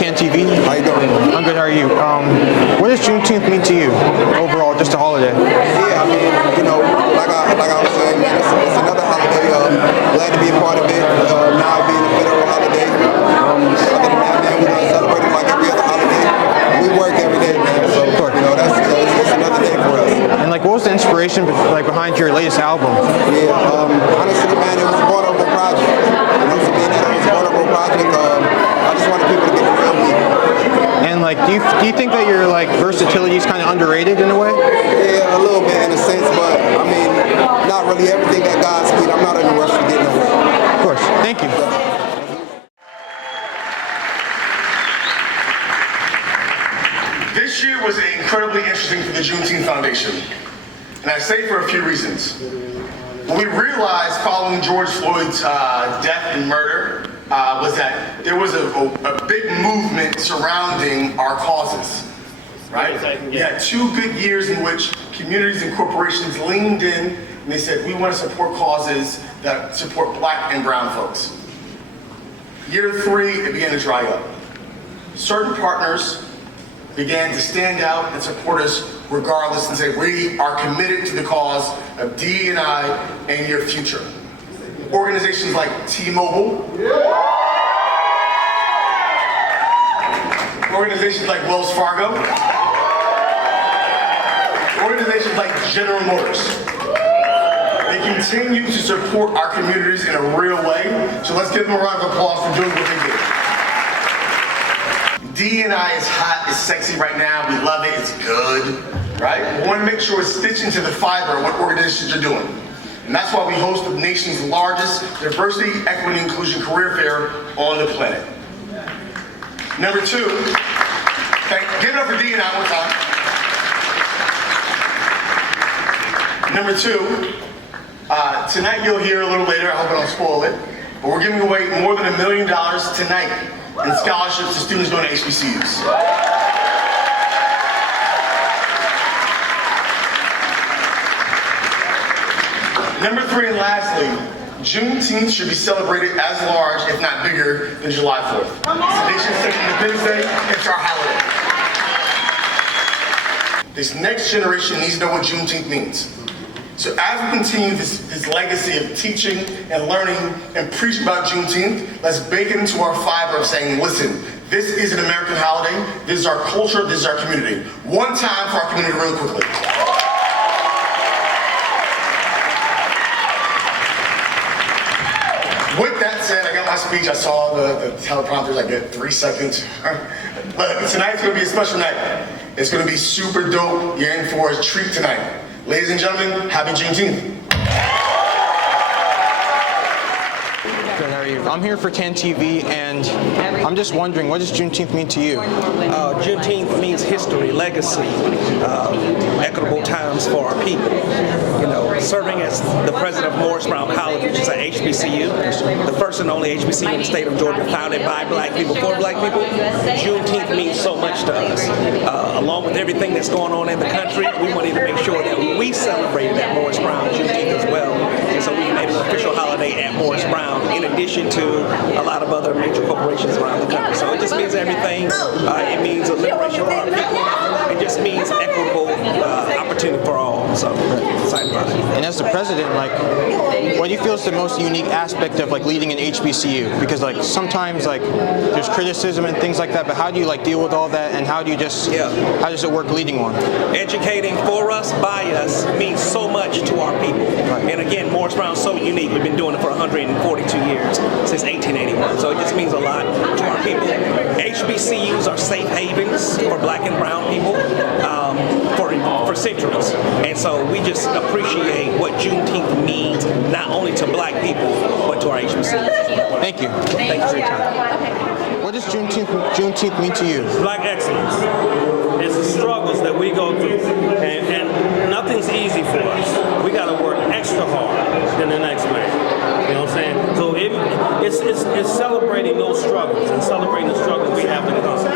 TANTV. How you doing? I'm good, how are you? What does Juneteenth mean to you, overall, just a holiday? Yeah, I mean, you know, like I was saying, man, it's another holiday. Glad to be a part of it. Now being a federal holiday. Other than that, man, we're going to celebrate it like every other holiday. We work every day, man, so, you know, it's another day for us. And like, what was the inspiration behind your latest album? Yeah, honestly, man, it was a vulnerable project. You know, so being that it was a vulnerable project, I just wanted people to get to know me. And like, do you think that your like versatility is kind of underrated in a way? Yeah, a little bit in a sense, but I mean, not really everything at God's speed. I'm not in a rush to get nowhere. Of course. Thank you. This year was incredibly interesting for the Juneteenth Foundation, and I say for a few reasons. What we realized following George Floyd's death and murder was that there was a big movement surrounding our causes, right? We had 2 good years in which communities and corporations leaned in and they said, we want to support causes that support Black and brown folks. Year 3, it began to dry up. Certain partners began to stand out and support us regardless and say, we are committed to the cause of DE&I and your future. Organizations like T-Mobile, organizations like Wells Fargo, organizations like General Motors. They continue to support our communities in a real way, so let's give them a round of applause for doing what they did. DE&I is hot, it's sexy right now, we love it, it's good, right? We want to make sure it's stitched into the fiber of what organizations are doing. And that's why we host the nation's largest diversity, equity, and inclusion career fair on the planet. Number 2, give it up for DE&I one time. Number 2, tonight you'll hear a little later, I hope I don't spoil it, but we're giving away more than $1 million tonight in scholarships to students going to HBCUs. Number 3 and lastly, Juneteenth should be celebrated as large, if not bigger, than July 4th. It's the nation's second Independence Day, it's our holiday. This next generation needs to know what Juneteenth means. So as we continue this legacy of teaching and learning and preaching about Juneteenth, let's bake it into our fiber of saying, listen, this is an American holiday, this is our culture, this is our community. One time for our community really quickly. With that said, I got my speech, I saw the teleprompters, I get 3 seconds. But tonight's gonna be a special night. It's gonna be super dope, you're in for a treat tonight. Ladies and gentlemen, happy Juneteenth. Good, how are you? I'm here for TANTV, and I'm just wondering, what does Juneteenth mean to you? Juneteenth means history, legacy, equitable times for our people. You know, serving as the president of Morris Brown College, which is an HBCU, the first and only HBCU in the state of Georgia, founded by Black people for Black people. Juneteenth means so much to us. Along with everything that's going on in the country, we wanted to make sure that we celebrated at Morris Brown Juneteenth as well. And so we made an official holiday at Morris Brown, in addition to a lot of other major corporations around the country. So it just means everything. It means a liberation for our people. It just means equitable opportunity for all. So excited about it. And as the president, like, what do you feel is the most unique aspect of like leading an HBCU? Because like sometimes like there's criticism and things like that, but how do you like deal with all that, and how do you just how does it work leading one? Educating for us, by us, means so much to our people. Right. And again, Morris Brown's so unique. We've been doing it for 142 years, since 1881. So it just means a lot to our people. HBCUs are safe havens for Black and brown people for centuries. And so we just appreciate what Juneteenth means, not only to Black people, but to our HBCUs. Thank you. Thank you for your time. What does Juneteenth mean to you? Black excellence. It's the struggles that we go through, and nothing's easy for us. We got to work extra hard than the next man. You know what I'm saying? So it's celebrating those struggles and celebrating the struggles we have in the country.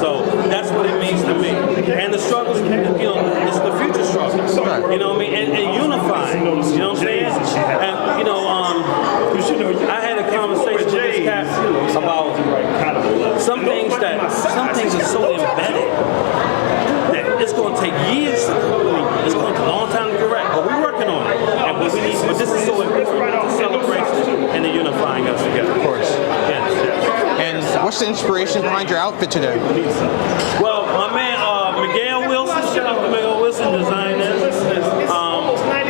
So that's what it means to me. And the struggles, you know, it's the future struggles. You know what I mean? And unifying. You know what I'm saying? And you know, I had a conversation with this cat about some things that inspiration behind your outfit today? Well, my man Miguel Wilson, shout out to Miguel Wilson, designed this.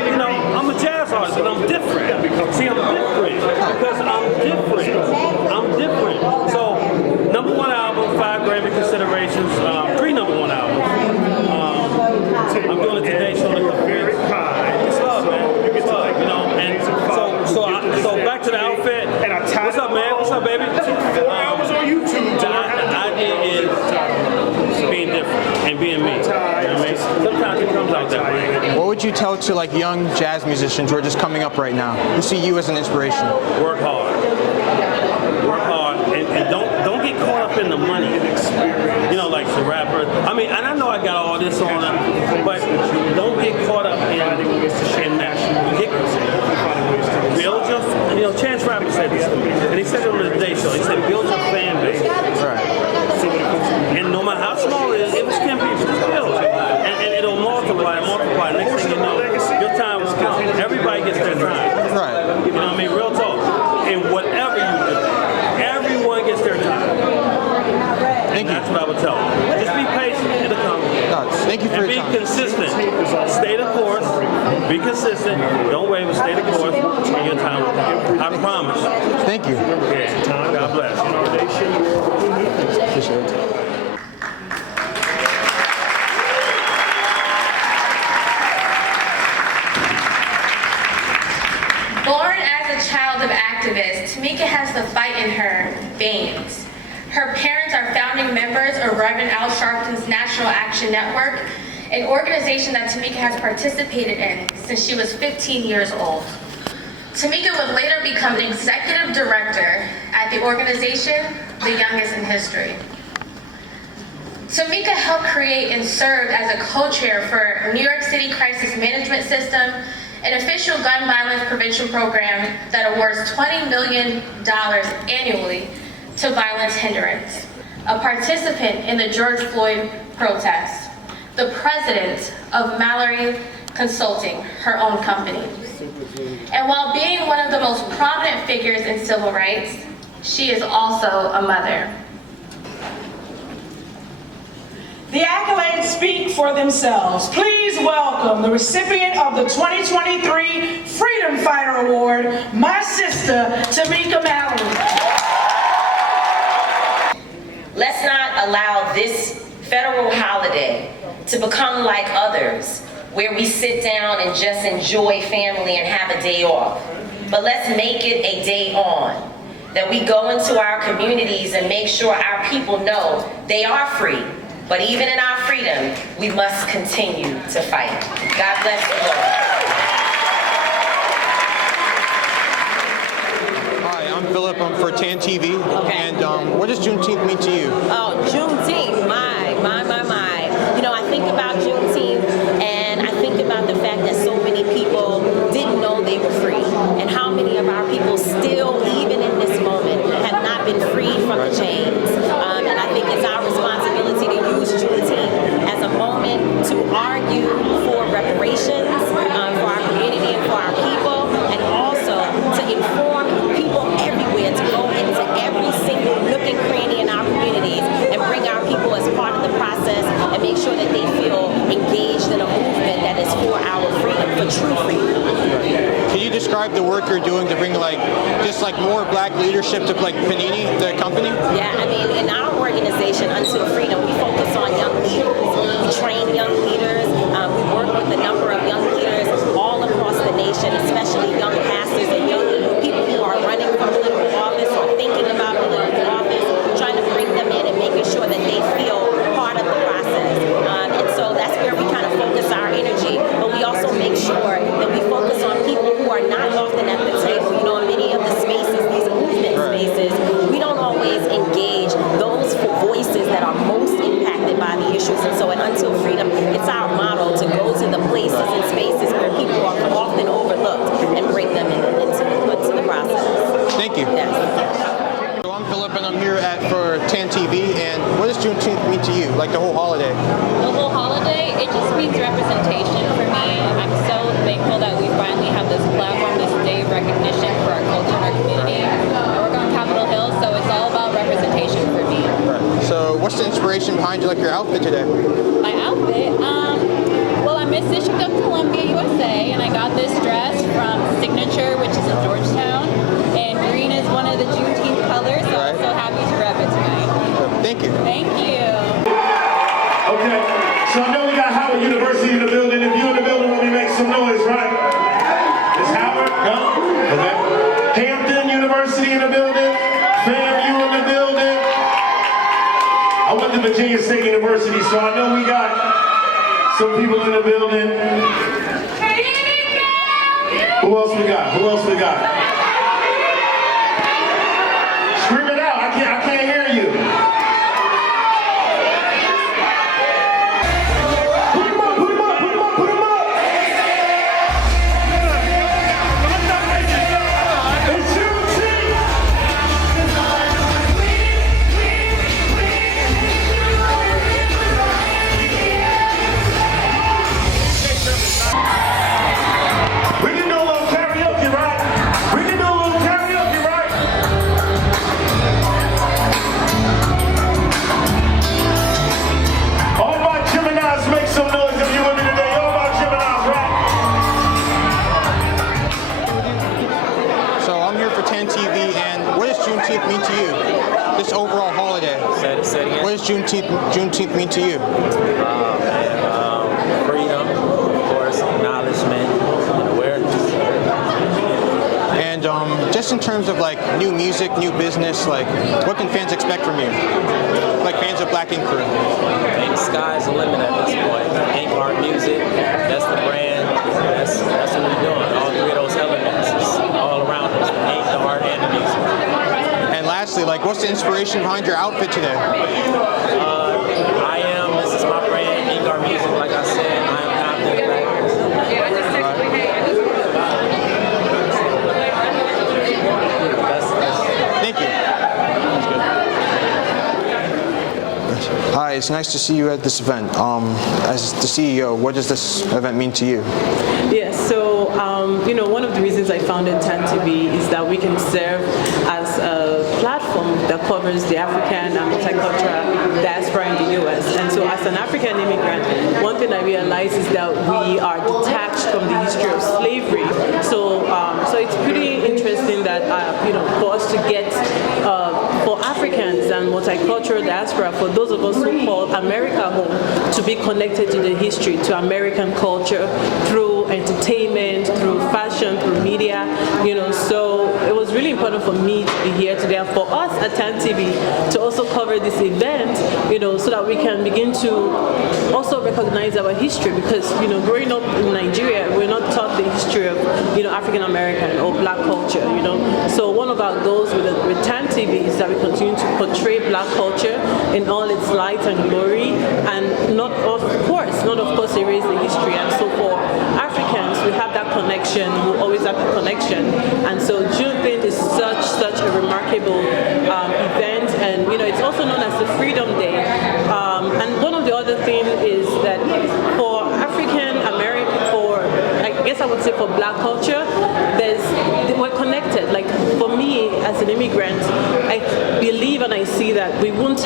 You know, I'm a jazz artist, and I'm different. See, I'm different because I'm different. I'm different. So, #1 album, 5 Grammy considerations, 3 #1 albums. I'm doing it today, so it's love, man. It's love, you know. And so back to the outfit. What's up, man? What's up, baby? 4 hours on YouTube. The idea is being different and being me. You know what I mean? Sometimes it comes out that way. What would you tell to like young jazz musicians who are just coming up right now, who see you as an inspiration? Work hard. Work hard, and don't get caught up in the money. You know, like the rapper. I mean, and I know I got all this on it, but don't get caught up in that. Build your, you know, Chance Rapper said this to me, and he said it on the Today Show. He said, build your fan base. Right. And no matter how small it is, it can be just build. And it'll multiply. Next thing you know, your time will come. Everybody gets their time. Right. You know what I mean? Real talk. And whatever you do, everyone gets their time. Thank you. That's what I would tell them. Just be patient. It'll come. Thank you for And your time. be consistent. Stay the course. Be consistent. Don't waver. Stay the course. And your time will come. I promise. Thank you. Yeah. God bless. Appreciate it. Born as a child of activists, Tamika has the fight in her veins. Her parents are founding members of Reverend Al Sharpton's National Action Network, an organization that Tamika has participated in since she was 15 years old. Tamika would later become an executive director at the organization, the youngest in history. Tamika helped create and served as a co-chair for New York City Crisis Management System, an official gun violence prevention program that awards $20 million annually to violence hindrance, a participant in the George Floyd protests, the president of Mallory Consulting, her own company. And while being one of the most prominent figures in civil rights, she is also a mother. The accolades speak for themselves. Please welcome the recipient of the 2023 Freedom Fighter Award, my sister, Tamika Mallory. Let's not allow this federal holiday to become like others, where we sit down and just enjoy family and have a day off. But let's make it a day on, that we go into our communities and make sure our people know they are free. But even in our freedom, we must continue to fight. God bless you all. Hi, I'm Philip. I'm for TANTV. Okay. And what does Juneteenth mean to you? Oh, Juneteenth, my. You know, I think about Juneteenth and I think about the fact that so many people didn't know they were free. And how many of our people still, even in this moment, have not been freed from the chains. And I think it's our responsibility to use Juneteenth as a moment to argue for reparations for our community and for our people, and also to inform people everywhere to go into every single nook and cranny in our communities and bring our people as part of the process and make sure that they feel engaged in a movement that is for our freedom, for true freedom. Can you describe the work you're doing to bring just more black leadership to Panini, the company? Yeah, I mean, in our organization, Until Freedom, we focus on young leaders. We train young leaders. We work with a number of young leaders all across the nation, especially young pastors and young people who are running for political office or thinking about political office, trying to bring them in and making sure that they feel part of the process. And so that's where we kind of focus our energy, but we also make sure that we focus on people who are not often at the table. You know, in many of the spaces, these movement spaces, we don't always engage those voices that are most impacted by the issues. And so at Until Freedom, it's our motto to go to the places and spaces where people are often overlooked and bring them into the process. Thank you. Yes. So I'm Philip, and I'm here for TANTV. And what does Juneteenth mean to you, like the whole holiday? The whole holiday, it just means representation for me. I'm so thankful that we finally have this platform, this day of recognition for our culture and our community. I work on Capitol Hill, so it's all about representation for me. outfit today? My outfit? Well, I'm Miss District of Columbia, USA, and I got this dress from Signature, which is in Georgetown. And green is one of the Juneteenth colors, so I'm so happy to rep it tonight. Thank you. Thank you. Okay, so I know we got Howard University in the building. If you're in the building, let me make some noise, right? Is Howard? No? Okay. Hampton University in the building. FAMU in the building. I went to Virginia State University, so I know we got some people in the building. Who else we got? Who else we got? Scream it out. I can't hear you. TANTV, and what does Juneteenth mean to you? This overall holiday. What does Juneteenth mean to you? Freedom, of course, acknowledgement, and awareness. And just in terms of like new music, new business, like what can fans expect from you? Like fans of Black Ink Crew. The sky's the limit at this point. Ink Art Music, that's the brand. That's what we're doing. All three of those elements is all around us. The ink, the art, and the music. And lastly, like what's the inspiration behind your outfit today? This is my brand, Ink Art Music, like I said. I am confident Black. Thank you. Hi, it's nice to see you at this event. As the CEO, what does this event mean to you? Yes, so one of the reasons I founded TANTV is that we can serve as a platform that covers the African and multicultural diaspora in the U.S. And so as an African immigrant, one thing I realized is that we are detached from the history of slavery. So it's pretty interesting that, for us to get, for Africans and multicultural diaspora, for those of us who call America home, to be connected to the history, to American culture through entertainment, through fashion, through media, so it was really important for me to be here today and for us at TANTV to also cover this event, so that we can begin to also recognize our history, because, growing up in Nigeria, we're not taught the history of, African American or Black culture, So one of our goals with TANTV is that we continue to portray Black culture in all its light and glory, and not of course erase the history. And so for Africans, we have that connection, we always have that connection. And so Juneteenth is such a remarkable event, and it's also known as the Freedom Day. And one of the other things is that for African American, I would say for Black culture, we're connected. Like for me as an immigrant, I believe and I see that we won't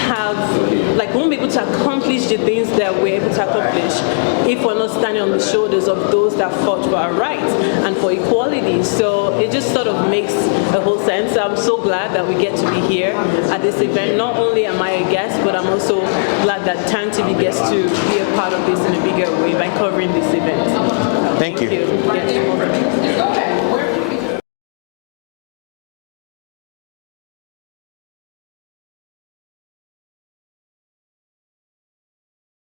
be able to accomplish the things that we're able to accomplish if we're not standing on the shoulders of those that fought for our rights and for equality. So it just sort of makes a whole sense. I'm so glad that we get to be here at this event. Not only am I a guest, but I'm also glad that TANTV gets to be a part of this in a bigger way by covering this event. Thank you. Yes.